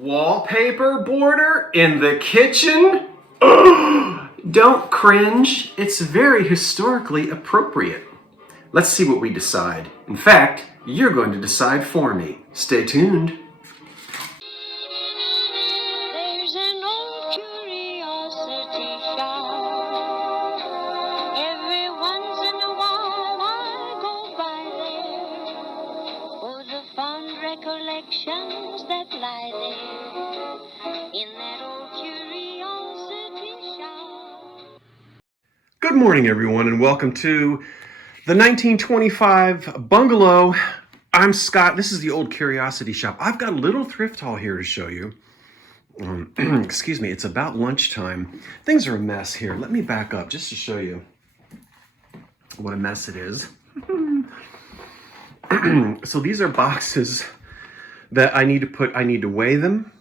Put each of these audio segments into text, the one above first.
Wallpaper border in the kitchen? Don't cringe. It's very historically appropriate. Let's see what we decide. In fact, you're going to decide for me. Stay tuned. There's an old curiosity shop. Every once in a while I go by there for the fond recollections that lie there in that old curiosity shop. Good morning, everyone, and welcome to the 1925 bungalow. I'm Scott. This is the old curiosity shop. I've got a little thrift haul here to show you. Excuse me, it's about lunchtime. Things are a mess here. Let me back up just to show you what a mess it is. So these are boxes that I need to weigh them,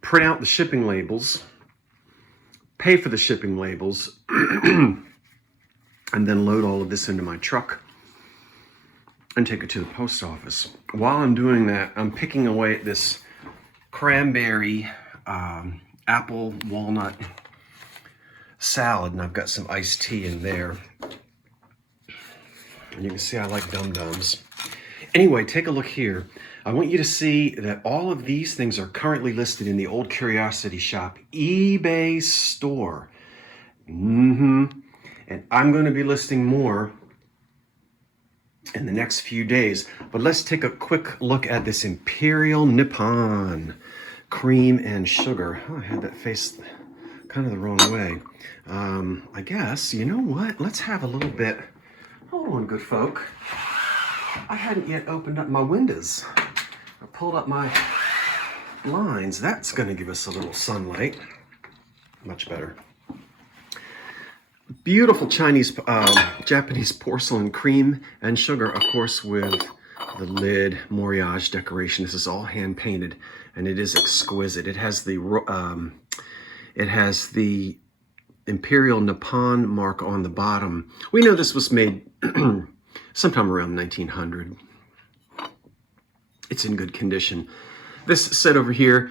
print out the shipping labels, pay for the shipping labels, and then load all of this into my truck and take it to the post office. While I'm doing that, I'm picking away at this cranberry apple walnut salad, and I've got some iced tea in there. And you can see I like dum-dums. Anyway, take a look here. I want you to see that all of these things are currently listed in the Old Curiosity Shop eBay store. And I'm going to be listing more in the next few days. But let's take a quick look at this Imperial Nippon cream and sugar. Oh, I had that face kind of the wrong way. I guess, you know what? Let's have a little bit. Hold on, good folk. I hadn't yet opened up my windows. I pulled up my blinds. That's going to give us a little sunlight. Much better. Beautiful Japanese porcelain cream and sugar, of course, with the lid Moriage decoration. This is all hand painted, and it is exquisite. It has the Imperial Nippon mark on the bottom. We know this was made sometime around 1900. It's in good condition. This set over here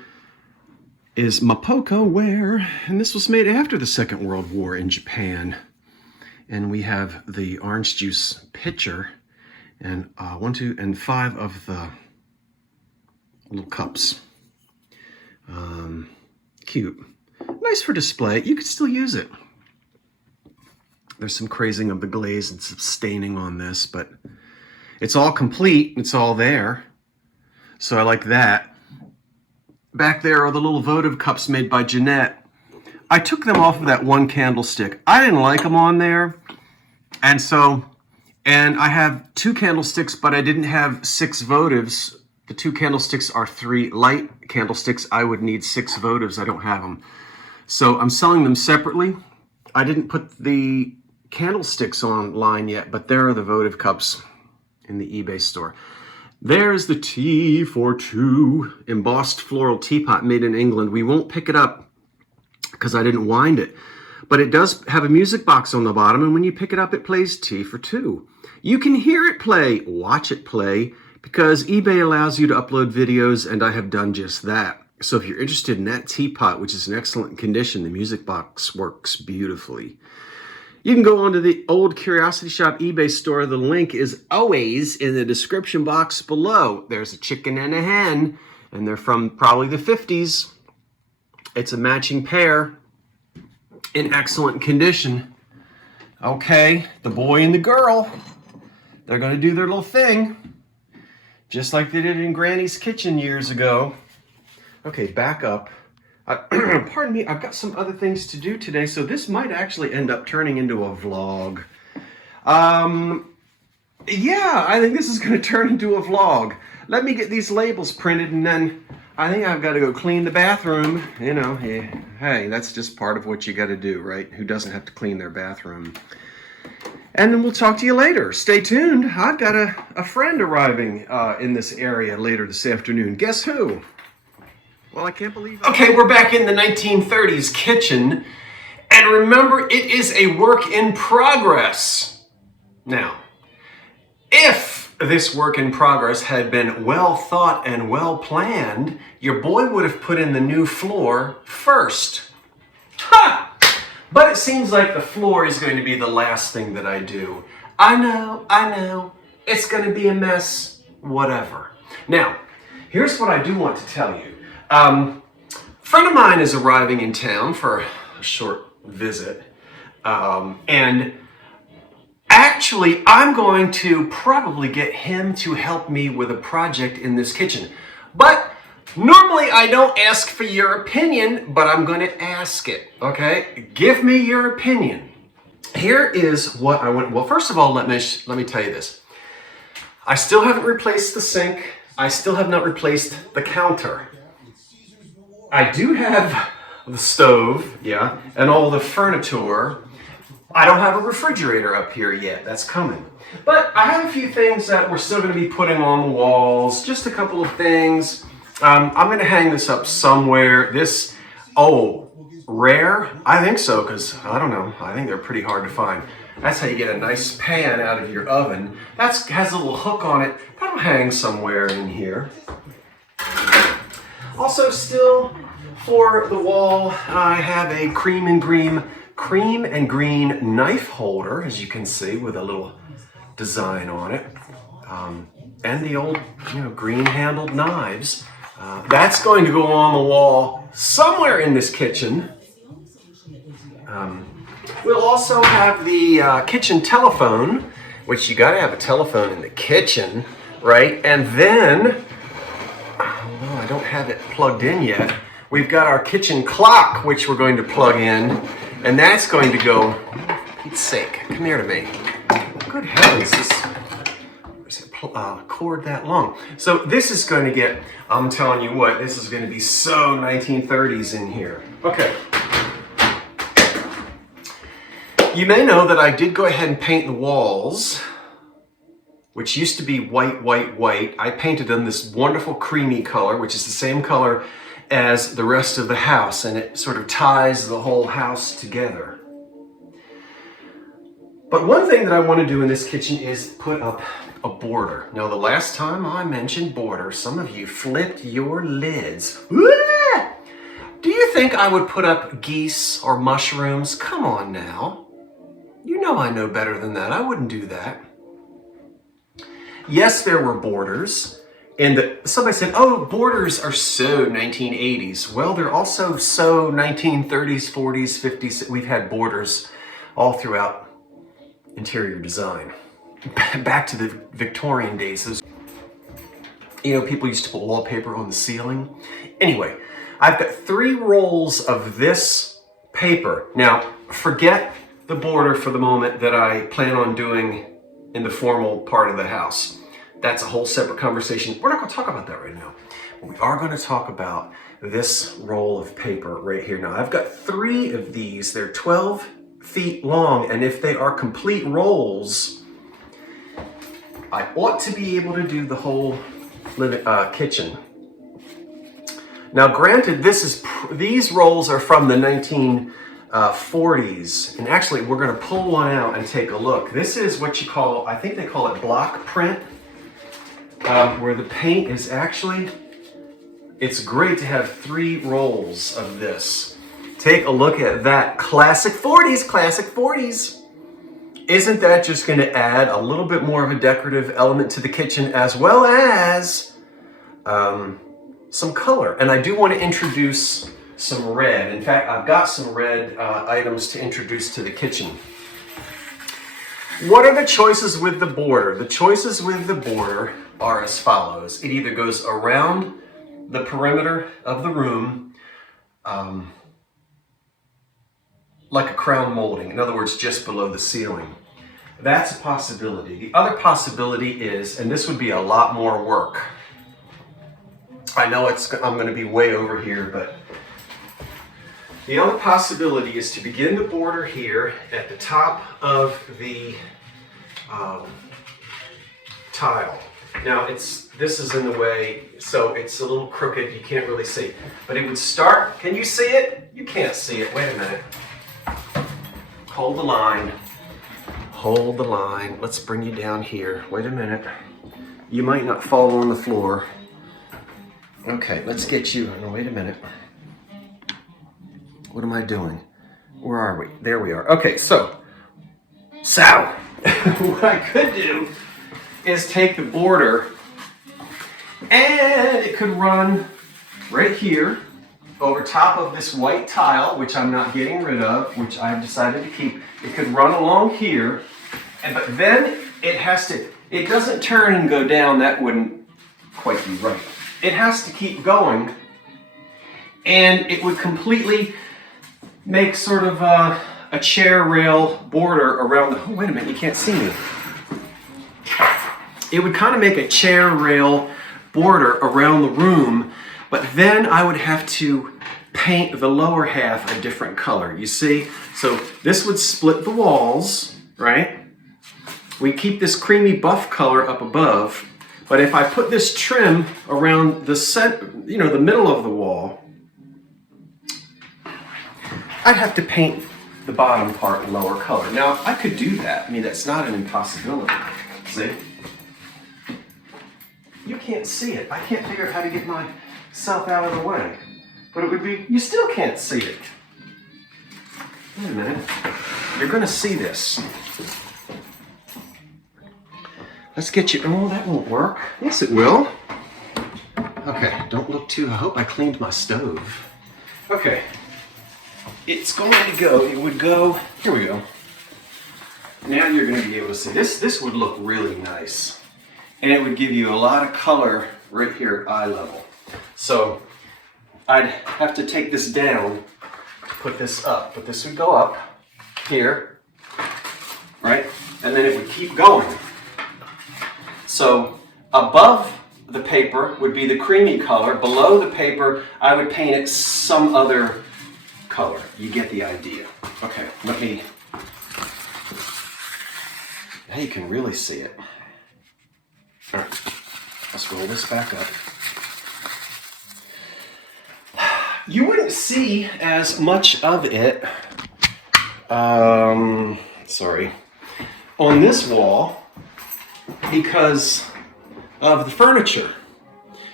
is Mapoko ware, and this was made after the Second World War in Japan. And we have the orange juice pitcher and 1, 2, and 5 of the little cups. Cute. Nice for display. You could still use it. There's some crazing of the glaze and some staining on this, but it's all complete. It's all there. So I like that. Back there are the little votive cups made by Jeanette. I took them off of that one candlestick. I didn't like them on there. And I have 2 candlesticks, but I didn't have 6 votives. The 2 candlesticks are 3 light candlesticks. I would need 6 votives. I don't have them. So I'm selling them separately. I didn't put the candlesticks online yet, but there are the votive cups in the eBay store. There's the Tea for Two embossed floral teapot made in England. We won't pick it up because I didn't wind it, but it does have a music box on the bottom, and when you pick it up, it plays Tea for Two. You can hear it play, watch it play, because eBay allows you to upload videos, and I have done just that. So if you're interested in that teapot, which is in excellent condition, the music box works beautifully. You can go onto the Old Curiosity Shop eBay store. The link is always in the description box below. There's a chicken and a hen, and they're from probably the 50s. It's a matching pair in excellent condition. Okay, the boy and the girl, they're going to do their little thing, just like they did in Granny's kitchen years ago. Okay, back up. Pardon me, I've got some other things to do today, so this might actually end up turning into a vlog. Yeah, I think this is going to turn into a vlog. Let me get these labels printed, and then I think I've got to go clean the bathroom. You know, hey, that's just part of what you got to do, right? Who doesn't have to clean their bathroom? And then we'll talk to you later. Stay tuned. I've got a friend arriving in this area later this afternoon. Guess who? Well, I can't believe it. Okay, we're back in the 1930s kitchen. And remember, it is a work in progress. Now, if this work in progress had been well thought and well planned, your boy would have put in the new floor first. Ha! But it seems like the floor is going to be the last thing that I do. I know. It's going to be a mess. Whatever. Now, here's what I do want to tell you. A friend of mine is arriving in town for a short visit. And actually, I'm going to probably get him to help me with a project in this kitchen. But normally I don't ask for your opinion, but I'm going to ask it, okay? Give me your opinion. Here is what I want. Well, first of all, let me tell you this. I still haven't replaced the sink. I still have not replaced the counter. I do have the stove, yeah, and all the furniture. I don't have a refrigerator up here yet. That's coming. But I have a few things that we're still going to be putting on the walls. Just a couple of things. I'm going to hang this up somewhere. This, rare? I think so, because I don't know. I think they're pretty hard to find. That's how you get a nice pan out of your oven. That has a little hook on it. That'll hang somewhere in here. Also, still for the wall, I have a cream and green knife holder, as you can see, with a little design on it. And the old, green-handled knives. That's going to go on the wall somewhere in this kitchen. We'll also have the kitchen telephone, which you got to have a telephone in the kitchen, right? And then, although I don't have it plugged in yet, we've got our kitchen clock, which we're going to plug in, and that's going to go, for Pete's sake, come here to me. Good heavens, this cord that long. So this is going to get, I'm telling you what, this is going to be so 1930s in here. Okay. You may know that I did go ahead and paint the walls, which used to be white. I painted them this wonderful creamy color, which is the same color as the rest of the house, and it sort of ties the whole house together. But one thing that I want to do in this kitchen is put up a border. Now, the last time I mentioned border, some of you flipped your lids. Do you think I would put up geese or mushrooms? Come on now. You know I know better than that. I wouldn't do that. Yes, there were borders. And somebody said, oh, borders are so 1980s. Well, they're also so 1930s, 40s, 50s. We've had borders all throughout interior design. Back to the Victorian days. People used to put wallpaper on the ceiling. Anyway, I've got 3 rolls of this paper. Now, forget the border for the moment that I plan on doing in the formal part of the house. That's a whole separate conversation. We're not going to talk about that right now. But we are going to talk about this roll of paper right here. Now, I've got 3 of these. They're 12 feet long, and if they are complete rolls, I ought to be able to do the whole kitchen. Now, granted, these rolls are from the 1940s, and actually, we're going to pull one out and take a look. This is what you call, I think they call it block print, where the paint is actually, it's great to have 3 rolls of this. Take a look at that. Classic 40s. Isn't that just going to add a little bit more of a decorative element to the kitchen, as well as some color? And I do want to introduce some red. In fact, I've got some red items to introduce to the kitchen. What are the choices with the border? The choices with the border are as follows. It either goes around the perimeter of the room, like a crown molding. In other words, just below the ceiling. That's a possibility. The other possibility is, and this would be a lot more work. I know I'm going to be way over here, but the other possibility is to begin the border here at the top of the tile. Now, this is in the way, so it's a little crooked. You can't really see. But it would start, can you see it? You can't see it. Wait a minute. Hold the line. Hold the line. Let's bring you down here. Wait a minute. you might not fall on the floor. Okay, let's get you, no, wait a minute. What am I doing? Where are we? There we are. Okay, so what I could do is take the border and it could run right here over top of this white tile, which I'm not getting rid of, which I've decided to keep. It could run along here, but then it doesn't turn and go down. That wouldn't quite be right. It has to keep going, and it would completely make sort of a chair rail border around the, oh, wait a minute, you can't see me. It would kind of make a chair rail border around the room, but then I would have to paint the lower half a different color, you see? So this would split the walls, right? We keep this creamy buff color up above, but if I put this trim around the middle of the wall, I'd have to paint the bottom part lower color. Now, I could do that. I mean, that's not an impossibility. See? You can't see it. I can't figure out how to get myself out of the way. But it would be, you still can't see it. Wait a minute. You're going to see this. Let's get you, oh, that won't work. Yes, it will. Okay, don't look too, I hope I cleaned my stove. Okay. It's going to go, it would go, here we go. Now you're going to be able to see. This would look really nice. And it would give you a lot of color right here at eye level. So I'd have to take this down to put this up. But this would go up here, right? And then it would keep going. So above the paper would be the creamy color. Below the paper, I would paint it some other color. You get the idea. Okay, let me, now you can really see it. All right, let's roll this back up. You wouldn't see as much of it, sorry, on this wall because of the furniture.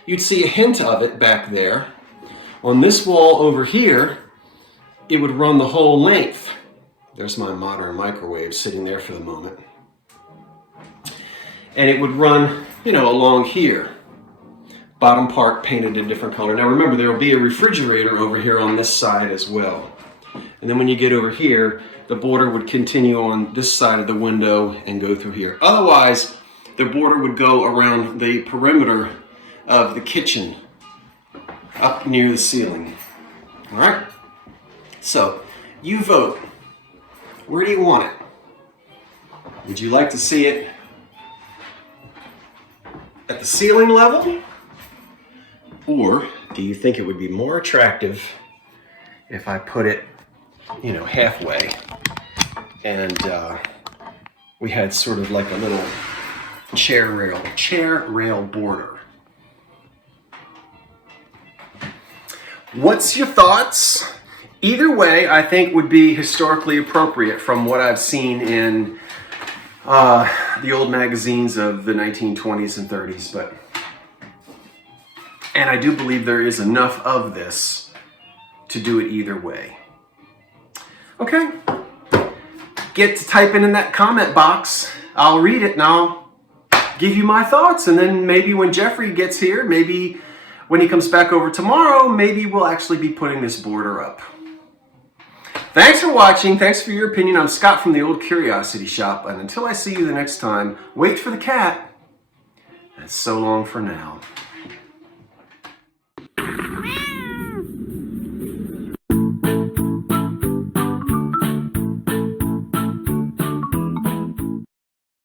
You'd see a hint of it back there. On this wall over here, it would run the whole length. There's my modern microwave sitting there for the moment. And it would run, along here. Bottom part painted a different color. Now remember, there will be a refrigerator over here on this side as well. And then when you get over here, the border would continue on this side of the window and go through here. Otherwise, the border would go around the perimeter of the kitchen, up near the ceiling. All right? So, you vote. Where do you want it? Would you like to see it at the ceiling level? Or do you think it would be more attractive if I put it, halfway and we had sort of like a little chair rail border? What's your thoughts? Either way, I think would be historically appropriate from what I've seen in the old magazines of the 1920s and 30s, and I do believe there is enough of this to do it either way. Okay, get to typing in that comment box. I'll read it and I'll give you my thoughts, and then maybe when Jeffrey gets here, maybe when he comes back over tomorrow, maybe we'll actually be putting this border up. Thanks for watching. Thanks for your opinion. I'm Scott from the Old Curiosity Shop, and until I see you the next time, wait for the cat. And so long for now.